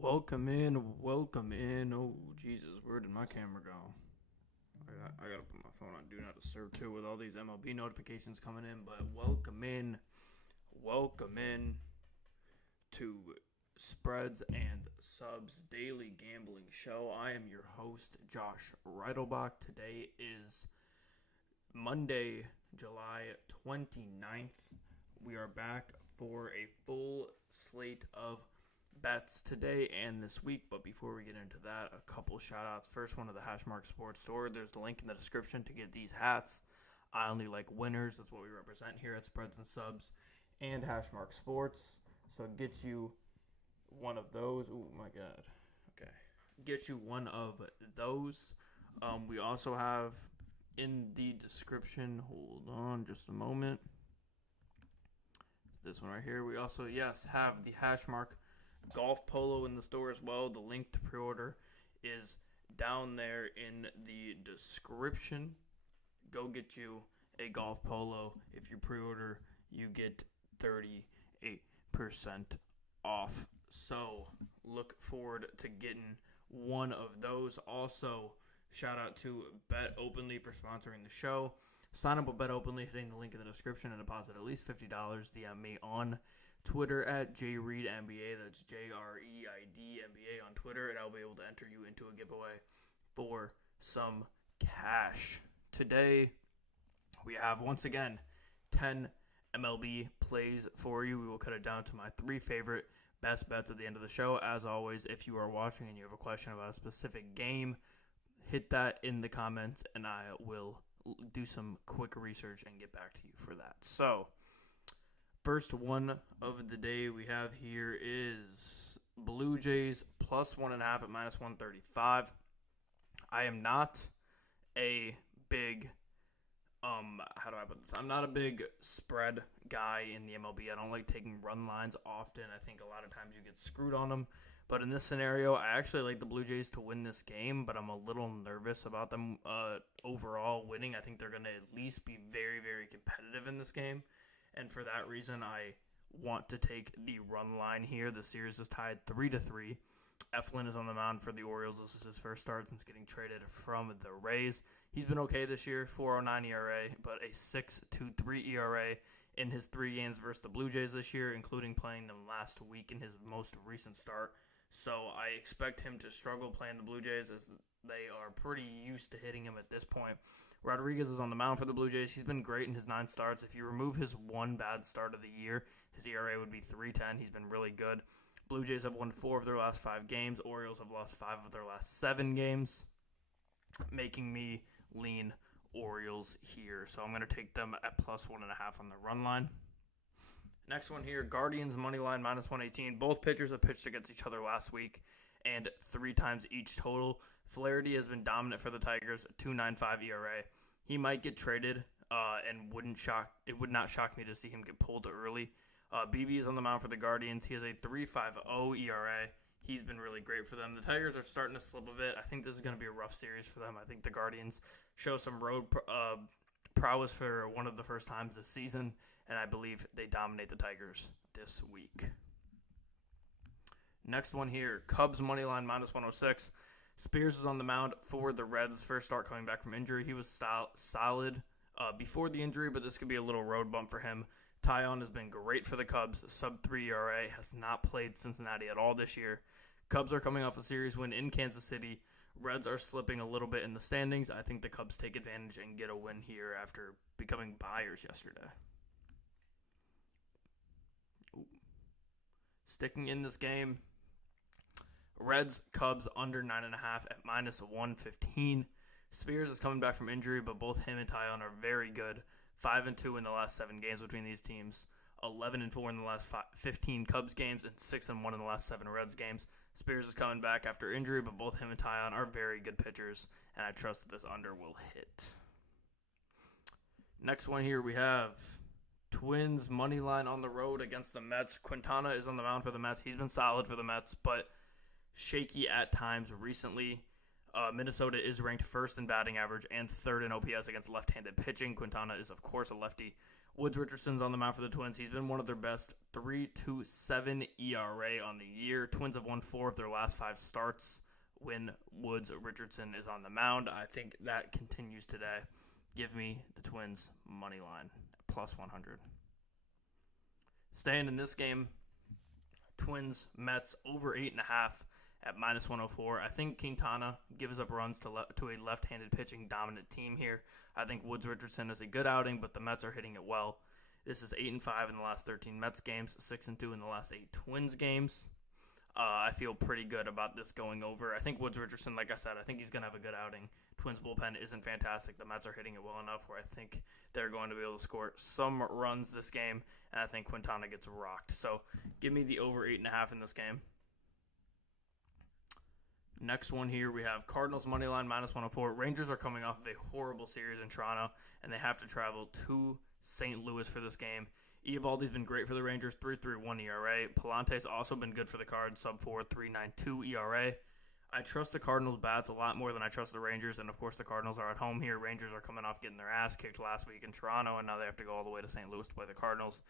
Welcome in, welcome in. Oh, Jesus, where did my camera go? I gotta put my phone on Do Not Disturb too with all these MLB notifications coming in. But welcome in to Spreads and Subs Daily Gambling Show. I am your host, Josh Reitelbach. Today is Monday, July 29th. We are back for a full slate of bets today and this week. But before we get into that, a couple shout outs. First one of the Hashmark Sports Store. There's the link in the description to get these hats. I only like winners. That's what we represent here at Spreads and Subs and Hashmark Sports. So it gets you one of those. Oh my god. Okay. Get you one of those. We also have in the description, hold on just a moment. This one right here. We also, have the Hashmark golf polo in the store as well. The link to pre-order is down there in the description. Go get you a golf polo. If you pre-order, you get 38% off. So look forward to getting one of those. Also, shout out to Bet Openly for sponsoring the show. Sign up with Bet Openly, hitting the link in the description, and deposit at least $50. DM me on Twitter at JReidNBA. That's JREIDNBA on Twitter, and I'll be able to enter you into a giveaway for some cash. Today, we have, once again, 10 MLB plays for you. We will cut it down to my three favorite best bets at the end of the show. As always, if you are watching and you have a question about a specific game, hit that in the comments, and I will do some quick research and get back to you for that. So, first one of the day we have here is Blue Jays plus 1.5 at minus 135. I am not a big, how do I put this? I'm not a big spread guy in the MLB. I don't like taking run lines often. I think a lot of times you get screwed on them. But in this scenario, I actually like the Blue Jays to win this game, but I'm a little nervous about them overall winning. I think they're going to at least be very, very competitive in this game. And for that reason, I want to take the run line here. The series is tied 3-3. Eflin is on the mound for the Orioles. This is his first start since getting traded from the Rays. He's been okay this year, 4.09 ERA, but a 6.23 ERA in his 3 games versus the Blue Jays this year, including playing them last week in his most recent start. So I expect him to struggle playing the Blue Jays as they are pretty used to hitting him at this point. Rodriguez is on the mound for the Blue Jays. He's been great in his 9 starts. If you remove his one bad start of the year, his ERA would be 3.10. He's been really good. Blue Jays have won 4 of their last 5 games. Orioles have lost 5 of their last 7 games, making me lean Orioles here. So I'm going to take them at plus 1.5 on the run line. Next one here, Guardians money line minus 118. Both pitchers have pitched against each other last week and 3 times each total. Flaherty has been dominant for the Tigers, 2.95 ERA. He might get traded, and it would not shock me to see him get pulled early. BB is on the mound for the Guardians. He has a 3.50 ERA. He's been really great for them. The Tigers are starting to slip a bit. I think this is going to be a rough series for them. I think the Guardians show some road prowess for one of the first times this season, and I believe they dominate the Tigers this week. Next one here, Cubs money line minus 106. Spears is on the mound for the Reds. First start coming back from injury. He was solid before the injury, but this could be a little road bump for him. Taillon has been great for the Cubs. Sub-3 ERA, has not played Cincinnati at all this year. Cubs are coming off a series win in Kansas City. Reds are slipping a little bit in the standings. I think the Cubs take advantage and get a win here after becoming buyers yesterday. Ooh. Sticking in this game, Reds, Cubs under 9.5 at minus 115. Spears is coming back from injury, but both him and Taillon are very good. 5-2 in the last 7 games between these teams. 11-4 in the last 15 Cubs games, and 6-1 in the last 7 Reds games. Spears is coming back after injury, but both him and Taillon are very good pitchers, and I trust that this under will hit. Next one here we have Twins money line on the road against the Mets. Quintana is on the mound for the Mets. He's been solid for the Mets, but shaky at times recently. Minnesota is ranked first in batting average and third in OPS against left-handed pitching. Quintana is, of course, a lefty. Woods Richardson's on the mound for the Twins. He's been one of their best. 3.27 ERA on the year. Twins have won 4 of their last 5 starts when Woods Richardson is on the mound. I think that continues today. Give me the Twins money line plus 100. Staying in this game, Twins Mets over 8.5 at minus 104. I think Quintana gives up runs to a left-handed pitching dominant team here. I think Woods Richardson is a good outing, but the Mets are hitting it well. This is 8-5 in the last 13 Mets games, 6-2 in the last 8 Twins games. I feel pretty good about this going over. I think Woods Richardson, like I said, I think he's going to have a good outing. Twins bullpen isn't fantastic. The Mets are hitting it well enough where I think they're going to be able to score some runs this game, and I think Quintana gets rocked. So give me the over 8.5 in this game. Next one here, we have Cardinals money line minus 104. Rangers are coming off of a horrible series in Toronto, and they have to travel to St. Louis for this game. Eovaldi's been great for the Rangers, 3.31 ERA. Palante's also been good for the Cards, sub-4, 3.92 ERA. I trust the Cardinals' bats a lot more than I trust the Rangers, and of course the Cardinals are at home here. Rangers are coming off getting their ass kicked last week in Toronto, and now they have to go all the way to St. Louis to play the Cardinals.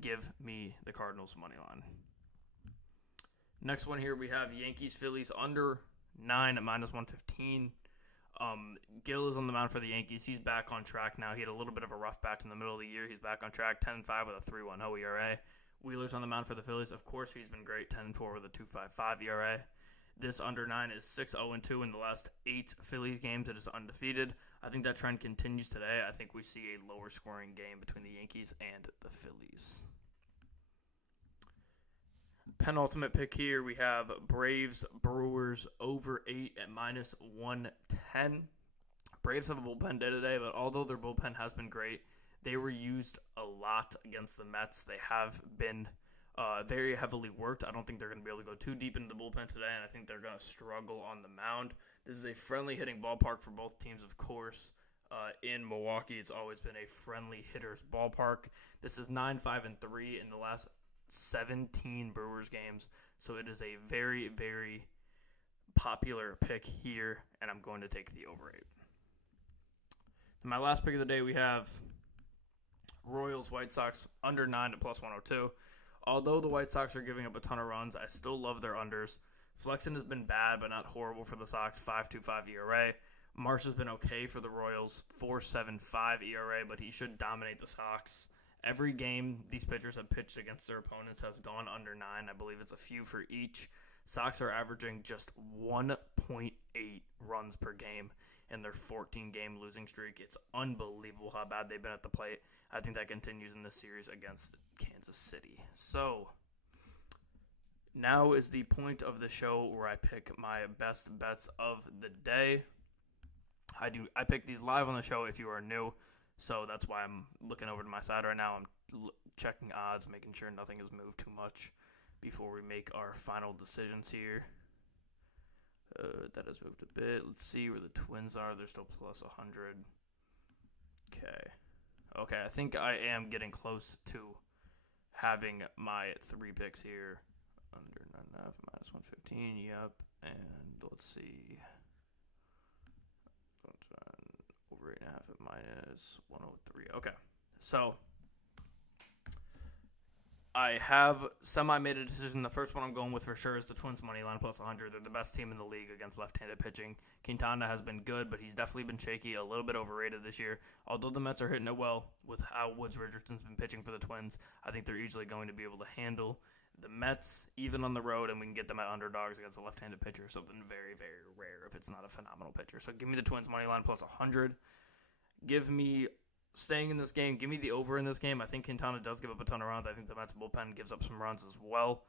Give me the Cardinals money line. Next one here, we have Yankees-Phillies under 9 at minus 115. Gill is on the mound for the Yankees. He's back on track now. He had a little bit of a rough patch in the middle of the year. He's back on track, 10-5 with a 3.10 ERA. Wheeler's on the mound for the Phillies. Of course, he's been great, 10-4 with a 2.55 ERA. This under 9 is 6-0-2 in the last 8 Phillies games. It is undefeated. I think that trend continues today. I think we see a lower scoring game between the Yankees and the Phillies. Penultimate pick here, we have Braves Brewers over 8 at minus 110. Braves have a bullpen day today, but although their bullpen has been great, they were used a lot against the Mets. They have been very heavily worked. I don't think they're going to be able to go too deep into the bullpen today, and I think they're going to struggle on the mound. This is a friendly hitting ballpark for both teams, of course. In Milwaukee, it's always been a friendly hitter's ballpark. This is 9-5-3 in the last 17 Brewers games, so it is a very, very popular pick here, and I'm going to take the over 8. My last pick of the day, we have Royals White Sox under 9 at plus 102. Although the White Sox are giving up a ton of runs, I still love their unders. Flexen has been bad, but not horrible for the Sox, 5.25 ERA. Marsh has been okay for the Royals, 4.75 ERA, but he should dominate the Sox. Every game these pitchers have pitched against their opponents has gone under 9. I believe it's a few for each. Sox are averaging just 1.8 runs per game in their 14-game losing streak. It's unbelievable how bad they've been at the plate. I think that continues in this series against Kansas City. So now is the point of the show where I pick my best bets of the day. I pick these live on the show if you are new. So that's why I'm looking over to my side right now. I'm checking odds, making sure nothing has moved too much before we make our final decisions here. That has moved a bit. Let's see where the Twins are. They're still plus 100. Okay, I think I am getting close to having my 3 picks here. Under 9.5, minus 115. Yep. And let's see. Over 8.5 at minus 103. Okay, so I have semi-made a decision. The first one I'm going with for sure is the Twins money line plus 100. They're the best team in the league against left-handed pitching. Quintana has been good, but he's definitely been shaky, a little bit overrated this year. Although the Mets are hitting it well with how Woods Richardson's been pitching for the Twins, I think they're easily going to be able to handle the Mets, even on the road, and we can get them at underdogs against a left-handed pitcher, something very, very rare if it's not a phenomenal pitcher. So give me the Twins money line plus 100. Give me, staying in this game, give me the over in this game. I think Quintana does give up a ton of runs. I think the Mets bullpen gives up some runs as well,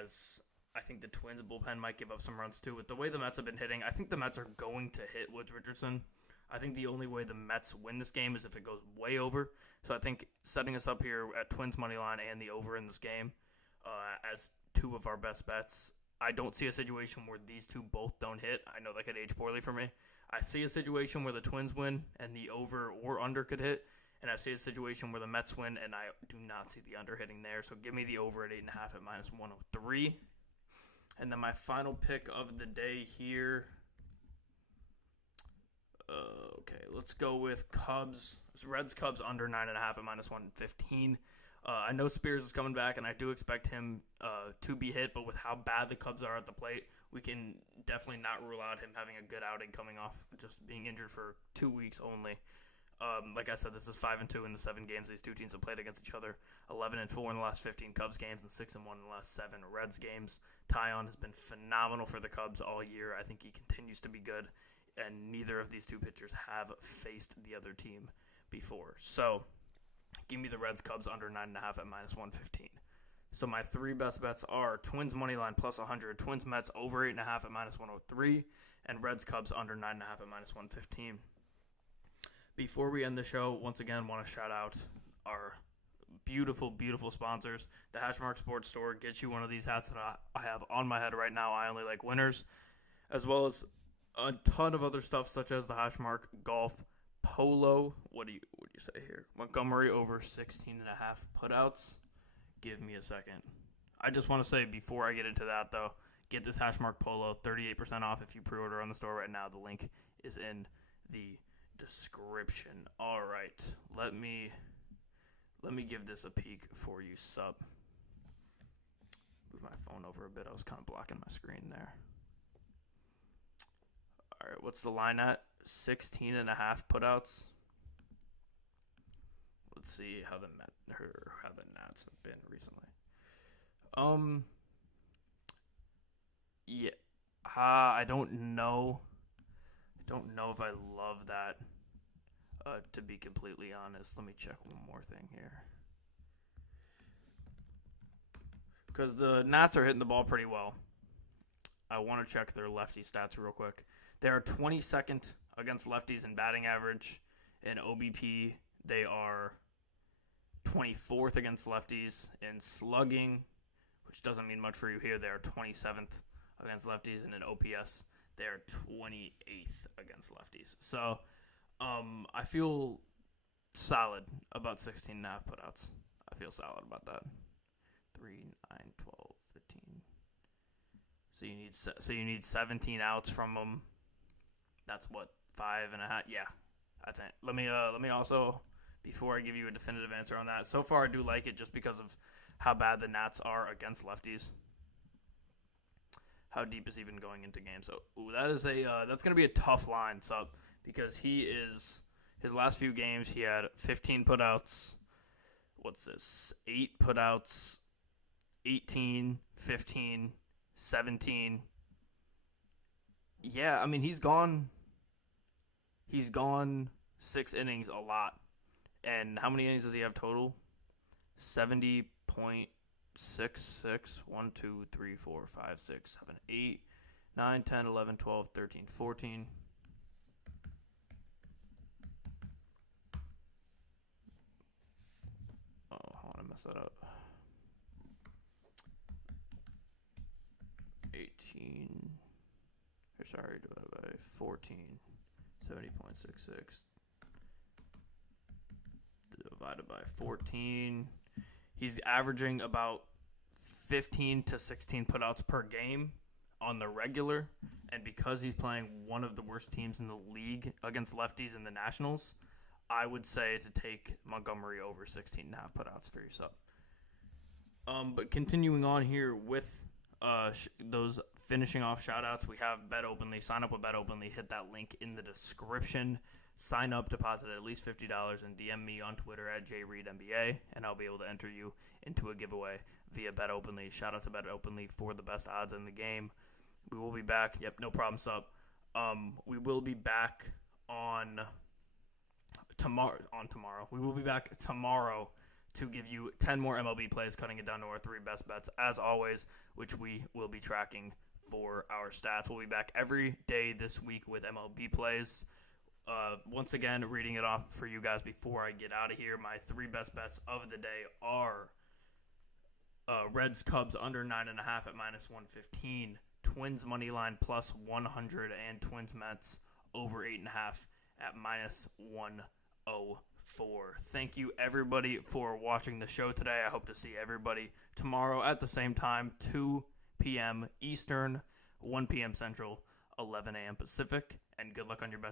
as I think the Twins bullpen might give up some runs too. With the way the Mets have been hitting, I think the Mets are going to hit Woods Richardson. I think the only way the Mets win this game is if it goes way over. So I think setting us up here at Twins money line and the over in this game as 2 of our best bets. I don't see a situation where these 2 both don't hit. I know that could age poorly for me. I see a situation where the Twins win and the over or under could hit, and I see a situation where the Mets win, and I do not see the under hitting there. So give me the over at 8.5 at minus 103. And then my final pick of the day here, Okay, let's go with Cubs. Reds Cubs under 9.5 at -115. I know Spears is coming back, and I do expect him to be hit, but with how bad the Cubs are at the plate, we can definitely not rule out him having a good outing coming off just being injured for 2 weeks only. Like I said, this is 5-2 in the 7 games these two teams have played against each other. 11-4 in the last 15 Cubs games and 6-1 in the last 7 Reds games. Taillon has been phenomenal for the Cubs all year. I think he continues to be good, and neither of these two pitchers have faced the other team before. So, give me the Reds Cubs under 9.5 at -115. So my 3 best bets are Twins money line +100, Twins Mets over 8.5 at -103, and Reds Cubs under 9.5 at -115. Before we end the show, once again, want to shout out our beautiful, beautiful sponsors. The Hashmark Sports Store gets you one of these hats that I have on my head right now. I only like winners, as well as a ton of other stuff such as the Hashmark Golf Polo. What do you say here? Montgomery over 16.5 putouts. Give me a second. I just want to say before I get into that though, get this Hashmark Polo 38% off if you pre-order on the store right now. The link is in the description. All right, let me give this a peek for you, sub. Move my phone over a bit. I was kind of blocking my screen there. All right, what's the line at? 16.5 putouts. Let's see how the Nats have been recently. Yeah, I don't know. I don't know if I love that. To be completely honest, let me check one more thing here. Because the Nats are hitting the ball pretty well. I want to check their lefty stats real quick. They are 22nd against lefties in batting average. In OBP, they are 24th against lefties in slugging, which doesn't mean much for you here. They are 27th against lefties, and in OPS, they are 28th against lefties. So, I feel solid about 16.5 putouts. I feel solid about that. 3, 9, 12, 15. So you need 17 outs from them. That's what, 5.5. Yeah, I think. Let me also, before I give you a definitive answer on that. So far, I do like it just because of how bad the Nats are against lefties. How deep is he been going into games? So that's gonna be a tough line, sub, because his last few games he had 15 putouts. What's this? 8 putouts, 18, 15, 17. Yeah, I mean he's gone 6 innings a lot. And how many innings does he have total? 70.66. 1, 2, 3, 4, 5, 6, 7, 8, 9, 10, 11, 12, 13, 14. Oh, I want to mess that up. 18. Sorry, divided by 14. 70.66. Divided by 14. He's averaging about 15 to 16 putouts per game on the regular. And because he's playing one of the worst teams in the league against lefties in the Nationals, I would say to take Montgomery over 16.5 putouts for yourself. But continuing on here with those finishing off shout-outs, we have Bet Openly. Sign up with Bet Openly. Hit that link in the description. Sign up, deposit at least $50, and DM me on Twitter at JReedNBA, and I'll be able to enter you into a giveaway via Bet Openly. Shout out to Bet Openly for the best odds in the game. We will be back. Yep, no problem, sup. We will be back on tomorrow. We will be back tomorrow to give you 10 more MLB plays, cutting it down to our 3 best bets, as always, which we will be tracking for our stats. We'll be back every day this week with MLB plays. Once again, reading it off for you guys before I get out of here. My 3 best bets of the day are Reds Cubs under 9.5 at -115, Twins money line +100, and Twins Mets over 8.5 at -104. Thank you everybody for watching the show today. I hope to see everybody tomorrow at the same time, 2 p.m. Eastern, 1 p.m. Central, 11 a.m. Pacific, and good luck on your bets.